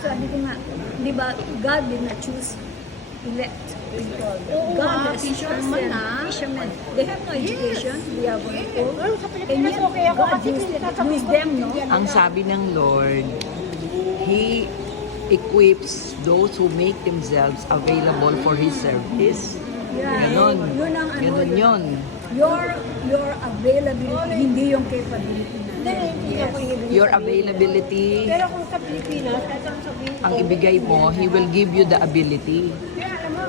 sabi ko nga, di ba, God did not choose elect people. God has chosen fishermen. They have no education. They are poor. And yet, God used them, no? Ang sabi ng Lord, He equips those who make themselves available for His service. Yeah. Ganon. Yun ang ano. Ganon yun. Your availability, hindi yung capability na. Your availability, Pero kung sa Pilipinas, ito ang sabihin ko. ang ibigay mo, He will give you the ability. Kaya alam mo,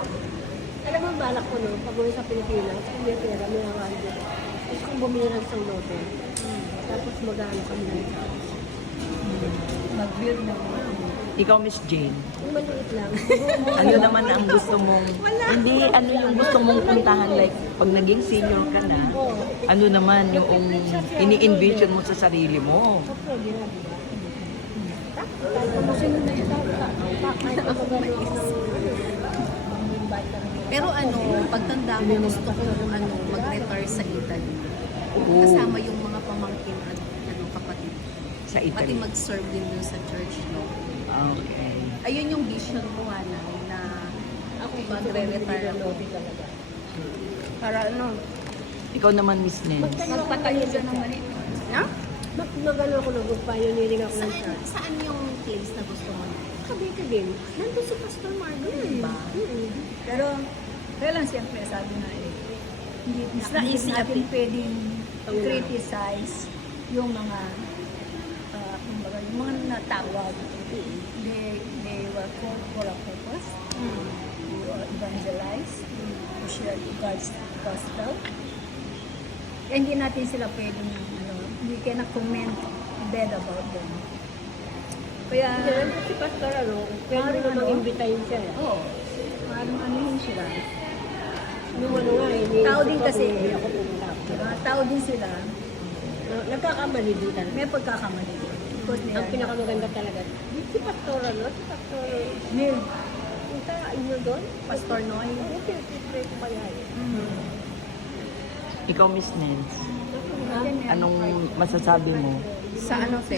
balak ko no, pag uwi sa Pilipinas, kung may pera, may award. Tapos kung bumili ng isang lote, tapos mag-ano kami ng house. Mag-build na. Ikaw, Miss Jane, Yung maliit lang. ano naman ang gusto mong, hindi, ano yung gusto mong puntahan, like, pag naging senior ka na, ano naman yung ini-envision mo sa sarili mo? Kapag ginagawa. Pero ano, pagtanda ko, gusto ko mag-retire sa Italy. Oo. Kasama yung mga pamangkin at kapatid. Sa Pati Italy. mag-serve din dun sa church, no? Okay. Ayun yung vision ko, na ako magre-retire ako. Para ano, Ikaw naman, Miss Nens. Magpatayo dyan ng mali. Ha? mag-ano ako nag-pioneering ako ng church. Saan yung place na gusto mo? Cavite din. Nandun si Pastor Margo, di ba? Pero, kaya lang siyempre, sabi nga hindi It's not easy natin pwedeng criticize yung mga kumbaga, yung mga natawag. They were called for a purpose to evangelize, to share God's gospel. Kaya hindi natin sila pwedeng, we cannot comment bad about them. Kaya, Si Pastor, pwede mo mag-imbitahin siya. oo, parang ano yun sila. Yung ano nga, Tao din kasi. Ako pumunta. Tao din sila, Nagkakamali din talaga. may pagkakamali. Because they Ang are pinakamaganda talaga. Si Pastor, si Pastor, Neil, punta inyo doon? Pastor Noy. Oo, pinag-pray ko kaya Ikaw, Miss Nens. Anong masasabi mo? Sa ano, te?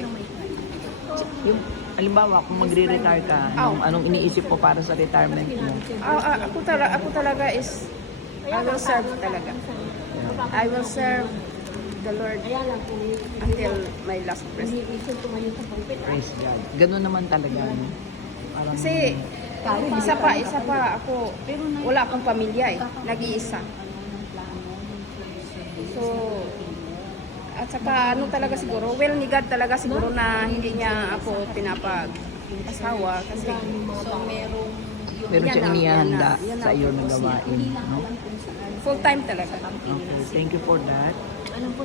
Yung, halimbawa, kung magre-retire ka, anong iniisip mo para sa retirement mo? Ako talaga is I will serve talaga. I will serve the Lord until my last breath. Praise God. Ganun naman talaga. No? Parang, Kasi isa pa ako, wala akong pamilya eh, nag-iisa. So, at saka ano talaga siguro, well ni God talaga siguro na hindi niya ako pinapag-asawa kasi So, merong meron siyang inihanda yan sa ang iyo na purpose niya. gawain. No? full time talaga. Okay, thank you for that.